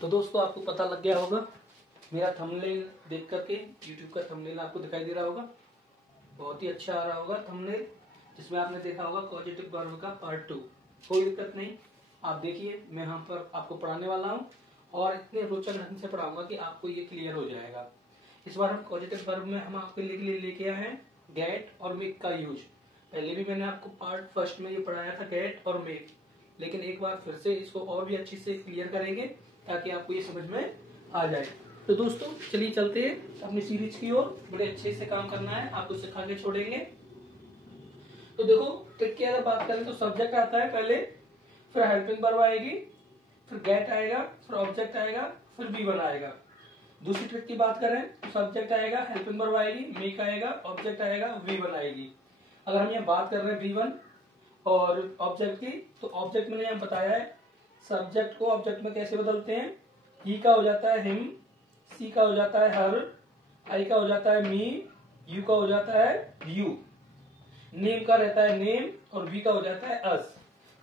तो दोस्तों आपको पता लग गया होगा, मेरा थंबनेल देख करके YouTube का थंबनेल आपको दिखाई दे रहा होगा, बहुत ही अच्छा आ रहा होगा थंबनेल, जिसमें आपने देखा होगा पॉजिटिव वर्ब का पार्ट 2। कोई दिक्कत नहीं, आप देखिए मैं यहाँ पर आपको पढ़ाने वाला हूँ और इतने रोचक ढंग से पढ़ाऊंगा कि आपको ये क्लियर हो जाएगा। इस बार हम पॉजिटिव वर्ब में हम आपके लिए लेके आए हैं गेट और मेक का यूज। पहले भी मैंने आपको पार्ट फर्स्ट में ये पढ़ाया था गेट और मेक, लेकिन एक बार फिर से इसको और भी अच्छी से क्लियर करेंगे ताकि आपको ये समझ में आ जाए। तो दोस्तों चलिए चलते हैं अपनी सीरीज की ओर। बड़े अच्छे से काम करना है, आपको सिखा के छोड़ेंगे। तो देखो ट्रिक की अगर बात करें तो सब्जेक्ट आता है पहले, फिर हेल्पिंग वर्ब आएगी, फिर गेट आएगा, फिर ऑब्जेक्ट आएगा, फिर V1 आएगा। दूसरी ट्रिक की बात करें तो सब्जेक्ट आएगा, हेल्पिंग वर्ब आएगी, मेक आएगा, ऑब्जेक्ट आएगा, V1 आएगी। अगर हम यहाँ बात कर रहे हैं V1 और ऑब्जेक्ट की, तो ऑब्जेक्ट मैंने यहाँ बताया है सब्जेक्ट को ऑब्जेक्ट में कैसे बदलते हैं। ही का हो जाता है हिम, सी का हो जाता है हर, आई का हो जाता है मी, यू का हो जाता है यू, नेम का रहता है नेम और वी का हो जाता है अस।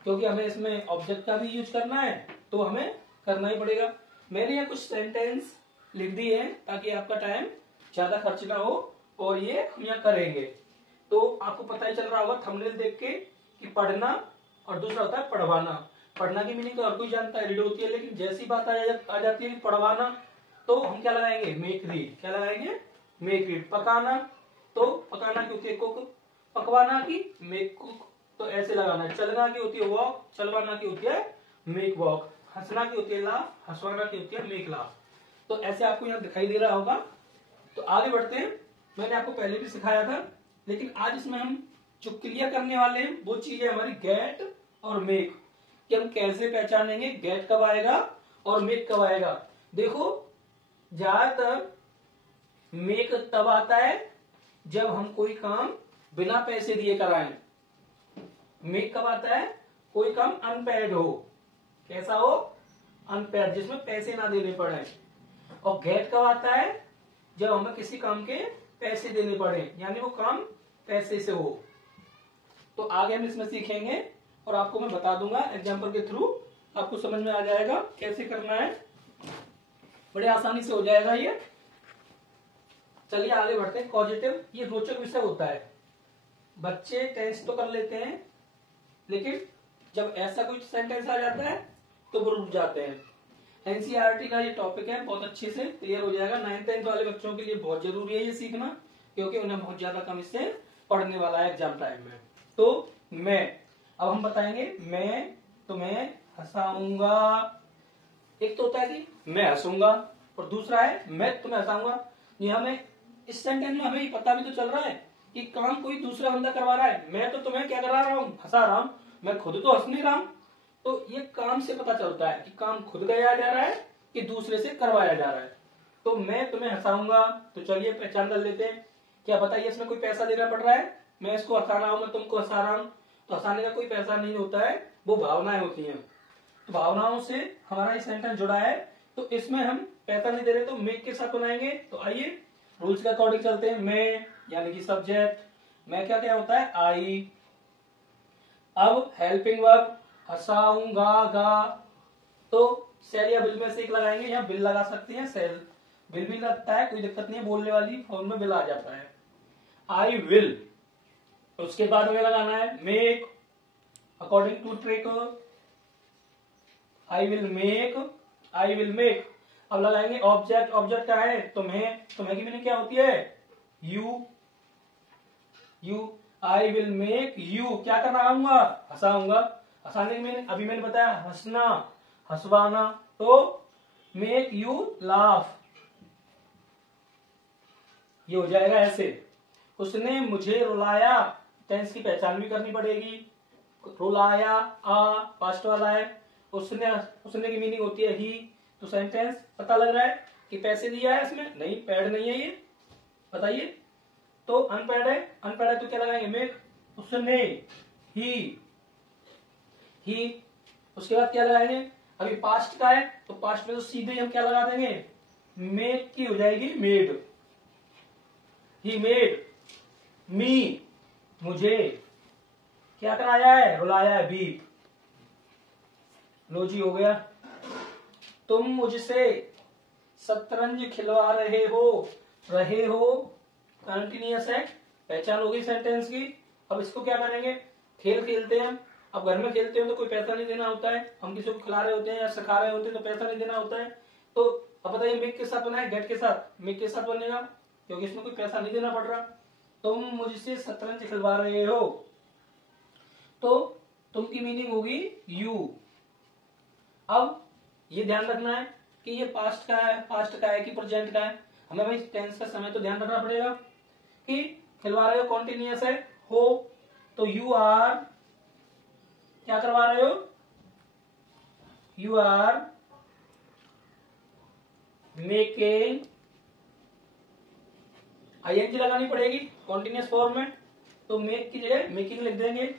क्योंकि हमें इसमें ऑब्जेक्ट का भी यूज करना है तो हमें करना ही पड़ेगा। मैंने यहाँ कुछ सेंटेंस लिख दिए हैं ताकि आपका टाइम ज्यादा खर्च ना हो और ये हम यहाँ करेंगे। तो आपको पता ही चल रहा होगा थंबनेल देख के कि पढ़ना और दूसरा होता है पढ़वाना। पढ़ना की मीनिंग तो हर कोई जानता है, रीड होती है, लेकिन जैसी बात आ जाती है पढ़वाना तो हम क्या लगाएंगे, मेक रीड। क्या लगाएंगे, मेक रीड। पकाना तो पकाना की होती है कुक, पकवाना की मेक कुक, तो ऐसे लगाना है। चलना की होती है वॉक, चलवाना की होती है मेक वॉक। हंसना की होती है लाफ, हंसवाना की होती है मेक लाफ। तो ऐसे आपको यहाँ दिखाई दे रहा होगा। तो आगे बढ़ते हैं। मैंने आपको पहले भी सिखाया था, लेकिन आज इसमें हम जो क्लियर करने वाले हैं वो चीज है हमारी गेट और मेक, कि हम कैसे पहचानेंगे गेट कब आएगा और मेक कब आएगा। देखो ज्यादातर मेक तब आता है जब हम कोई काम बिना पैसे दिए कराएं। मेक कब आता है, कोई काम अनपेड हो। कैसा हो, अनपेड, जिसमें पैसे ना देने पड़े। और गेट कब आता है, जब हमें किसी काम के पैसे देने पड़े, यानी वो काम पैसे से हो। तो आगे हम इसमें सीखेंगे और आपको मैं बता दूंगा एग्जाम्पल के थ्रू, आपको समझ में आ जाएगा कैसे करना है, बड़े आसानी से हो जाएगा ये। चलिए आगे बढ़ते हैं। पॉजिटिव ये रोचक विषय होता है, बच्चे टेंस तो कर लेते हैं, लेकिन जब ऐसा कुछ सेंटेंस आ जाता है तो वो रुक जाते हैं। एनसीईआरटी का ये टॉपिक है, बहुत अच्छे से क्लियर हो जाएगा। 9th 10th वाले बच्चों के लिए बहुत जरूरी है ये सीखना, क्योंकि उन्हें बहुत ज्यादा कम इससे पढ़ने वाला है एग्जाम टाइम में। तो मैं, अब हम बताएंगे मैं तुम्हें हंसाऊंगा। एक तो होता है कि मैं हंसूंगा और दूसरा है मैं तुम्हें हंसाऊंगा। ये हमें इस सेंटेंस में हमें पता भी तो चल रहा है कि काम कोई दूसरा बंदा करवा रहा है, मैं तो तुम्हें क्या करा रहा हूँ, हंसा रहा हूँ, मैं खुद तो हंस नहीं रहा हूँ। तो ये काम से पता चलता है कि काम खुद कराया जा रहा है कि दूसरे से करवाया जा रहा है। तो मैं तुम्हें हंसाऊंगा, तो चलिए पहचान कर लेते हैं। क्या बताइए इसमें कोई पैसा देना पड़ रहा है, मैं इसको हंसा रहा हूँ, मैं तुमको हंसा रहा हूँ, तो हंसाने का कोई पैसा नहीं होता है, वो भावनाएं होती हैं। तो भावनाओं से हमारा ये सेंटेंस जुड़ा है, तो इसमें हम पैसा नहीं दे रहे, तो मेक के साथ बनाएंगे। तो आइए रूल्स के अकॉर्डिंग चलते हैं। मैं यानी कि सब्जेक्ट, मैं क्या क्या होता है आई। अब हेल्पिंग वर्ब हंसाऊंगा गा, तो सेल या बिल में से एक लगाएंगे। यहाँ बिल लगा सकते हैं, सेल बिल भी लगता है, कोई दिक्कत नहीं है, बोलने वाली फॉर्म में बिल आ जाता है। आई विल, उसके बाद में लगाना है make according to trick. I will make, I will make. अब लगाएंगे ऑब्जेक्ट, ऑब्जेक्ट क्या है, तुम्हें, तुम्हें की मीनिंग क्या होती है, you, you. I will make you, क्या कराऊंगा, हंसाऊंगा। हंसाने की मीनिंग अभी मैंने बताया हंसना, हंसवाना, तो मेक यू लाफ, ये हो जाएगा ऐसे। उसने मुझे रुलाया, टेंस की पहचान भी करनी पड़ेगी। रुलाया आ पास्ट वाला है, उसने, उसने की मीनिंग होती है ही। तो सेंटेंस पता लग रहा है कि पैसे दिया है इसमें, नहीं पैड नहीं है ये, बताइए। तो अनपैड है, अनपैड है तो क्या लगाएंगे मेक, उसने, ही, उसके बाद क्या लगाएंगे, अभी पास्ट का है तो पास्ट में तो सीधे हम क्या लगा देंगे, मेक की हो जाएगी मेड। ही मेड मी, मुझे क्या कराया है, रुलाया है, बीप। लो जी हो गया। तुम मुझसे शतरंज खिलवा रहे हो कंटिन्यूअस है, पहचान होगी सेंटेंस की। अब इसको क्या करेंगे, खेल खेलते हैं। अब घर में खेलते हैं तो कोई पैसा नहीं देना होता है, हम किसी को खिला रहे होते हैं या सिखा रहे होते हैं तो पैसा नहीं देना होता है। तो अब बताइए मेक के साथ बना है, गेट के साथ, मेक के साथ बनेगा क्योंकि इसमें कोई पैसा नहीं देना पड़ रहा। तुम मुझसे शतरंज खिलवा रहे हो, तो तुम की मीनिंग होगी यू। अब ये ध्यान रखना है कि ये पास्ट का है कि प्रेजेंट का है। हमें भाई टेंस का समय तो ध्यान रखना पड़ेगा कि खिलवा रहे हो कॉन्टिन्यूअस है हो, तो यू आर क्या करवा रहे हो, यू आर मेकिंग, आईएनजी लगानी पड़ेगी कॉन्टिन्यूअस फॉर्म में, तो मेक की जगह मेकिंग लिख देंगे।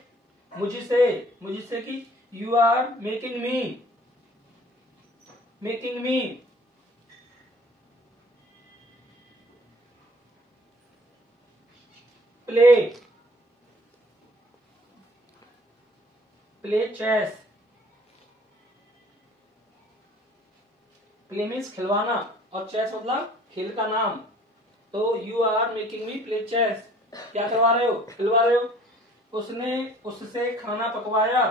मुझसे की you are making me play chess. Play means खिलवाना और चेस मतलब खेल का नाम। तो you are making me play chess, क्या करवा रहे हो, खिलवा रहे हो। उसने उससे खाना पकवाया।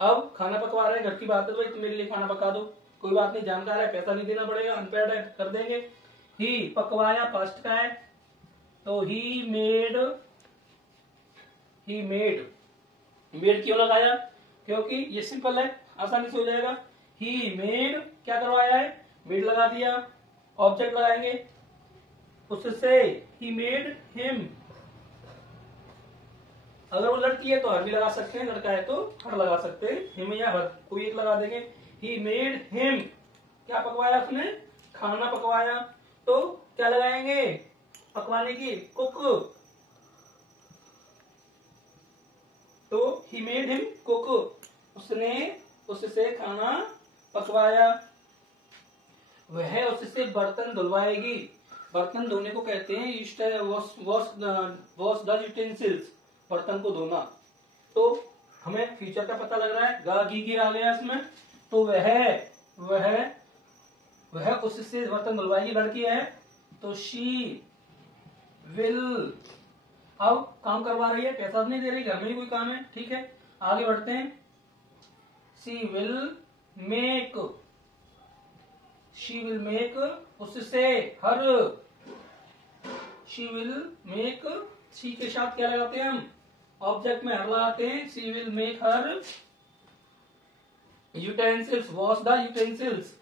अब खाना पकवा रहे हैं, घर की बात है तो भाई तुम मेरे लिए खाना पका दो, कोई बात नहीं, जानकार है, पैसा नहीं देना पड़ेगा, अनपेड है, कर देंगे। ही पकवाया पास्ट का है, तो ही मेड क्यों लगाया, क्योंकि ये सिंपल है, आसानी से हो जाएगा। ही मेड क्या करवाया है, मेड लगा दिया, ऑब्जेक्ट लगाएंगे उससे, ही मेड हिम। अगर वो लड़की है तो हर भी लगा सकते हैं, लड़का है तो हर लगा सकते हैं, हिम या हर कोई एक लगा देंगे। ही मेड हिम, क्या पकवाया उसने, खाना पकवाया, तो क्या लगाएंगे पकवाने की, कुक, तो ही मेड हिम कुक, उसने उससे खाना पकवाया। वह उससे बर्तन धुलवाएगी, बर्तन धोने को कहते हैं वॉश द यूटेंसिल्स, बर्तन को धोना। तो हमें फ्यूचर का पता लग रहा है, गा गी आ गया इसमें, तो वह उससे बर्तन धुलवाएगी, लड़की है तो शी विल। अब काम करवा रही है, पैसा नहीं दे रही, घर में ही कोई काम है, ठीक है, आगे बढ़ते हैं। शी विल मेक उससे हर, शी विल मेक, शी के साथ क्या लगाते हैं हम, ऑब्जेक्ट में हर लगाते हैं। She will make her utensils, wash the utensils,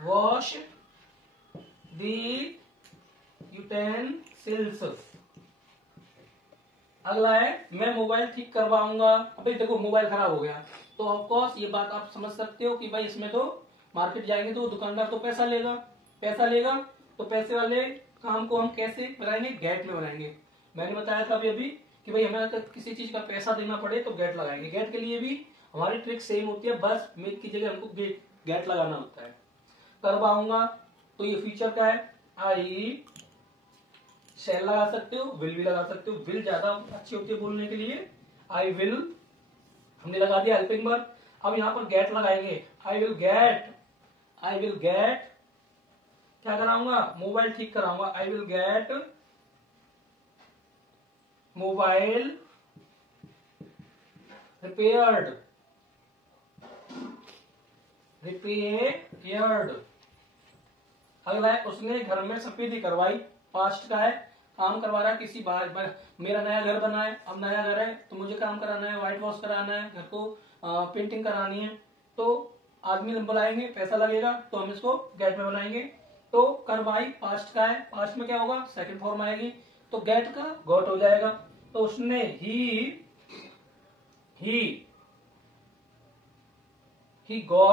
wash the utensils. अगला है मैं मोबाइल ठीक करवाऊंगा। अभी देखो मोबाइल खराब हो गया, तो ऑफकोर्स ये बात आप समझ सकते हो कि भाई इसमें तो मार्केट जाएंगे तो दुकानदार तो पैसा लेगा, तो पैसे वाले काम को हम कैसे बनाएंगे, गेट में बनाएंगे। मैंने बताया था अभी कि भाई हमें अगर किसी चीज का पैसा देना पड़े तो गेट लगाएंगे। गेट के लिए भी हमारी ट्रिक सेम होती है, बस मेक की जगह हमको गेट लगाना होता है। करवाऊंगा तो ये फीचर का है, आई शैल लगा सकते हो, विल भी लगा सकते हो, विल ज्यादा अच्छी होती है बोलने के लिए। आई विल हमने लगा दिया हेल्पिंग वर्ब। अब यहाँ पर गेट लगाएंगे, आई विल गेट क्या कराऊंगा, मोबाइल ठीक कराऊंगा, I will get mobile repaired. अगला है उसने घर में सफेदी करवाई, पास्ट का है, काम करवा रहा है किसी बार, मेरा नया घर बना है, अब नया घर है तो मुझे काम कराना है, व्हाइट वॉश कराना है, घर को पेंटिंग करानी है, तो आदमी बुलाएंगे, पैसा लगेगा, तो हम इसको गेट में बनाएंगे। तो करवाई पास्ट का है, पास्ट में क्या होगा, सेकंड फॉर्म आएगी, तो गेट का गॉट हो जाएगा। तो उसने ही got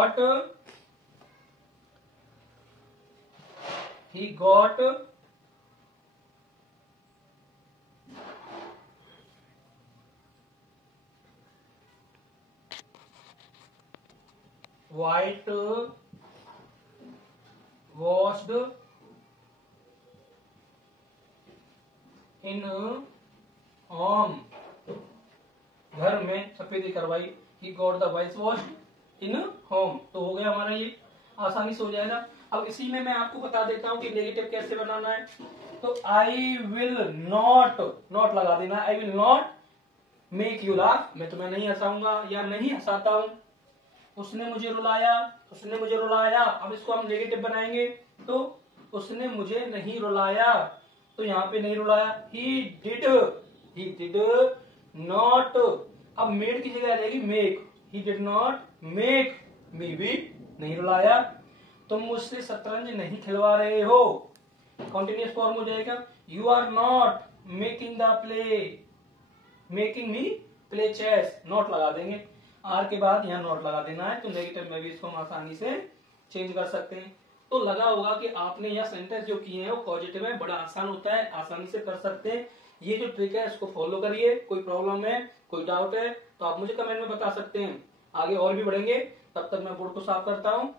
white washed in home, घर में सफेदी करवाई। He got the white washed in home. तो हो गया हमारा, ये आसानी से हो जाएगा। अब इसी में मैं आपको बता देता हूं कि नेगेटिव कैसे बनाना है। तो आई विल नॉट, नॉट लगा देना, I will not make you laugh, मैं तुम्हें नहीं हंसाऊंगा या नहीं हंसाता हूं। उसने मुझे रुलाया, उसने मुझे रुलाया। अब इसको हम नेगेटिव बनाएंगे, तो उसने मुझे नहीं रुलाया, तो यहाँ पे नहीं रुलाया। ही डिड नॉट, अब मेड की जगह रहेगी make, he did not make me भी, नहीं रुलाया। तुम मुझसे शतरंज नहीं खिलवा रहे हो, कॉन्टिन्यूस फॉर्म हो जाएगा। You are not making the play, making me play chess, not लगा देंगे, आर के बाद यहाँ नॉट लगा देना है। तो नेगेटिव में भी इसको हम आसानी से चेंज कर सकते हैं। तो लगा होगा कि आपने यह सेंटेंस जो किए हैं वो पॉजिटिव है, बड़ा आसान होता है, आसानी से कर सकते हैं। ये जो ट्रिक है इसको फॉलो करिए। कोई प्रॉब्लम है, कोई डाउट है तो आप मुझे कमेंट में बता सकते हैं। आगे और भी बढ़ेंगे, तब तक मैं बोर्ड को साफ करता हूँ।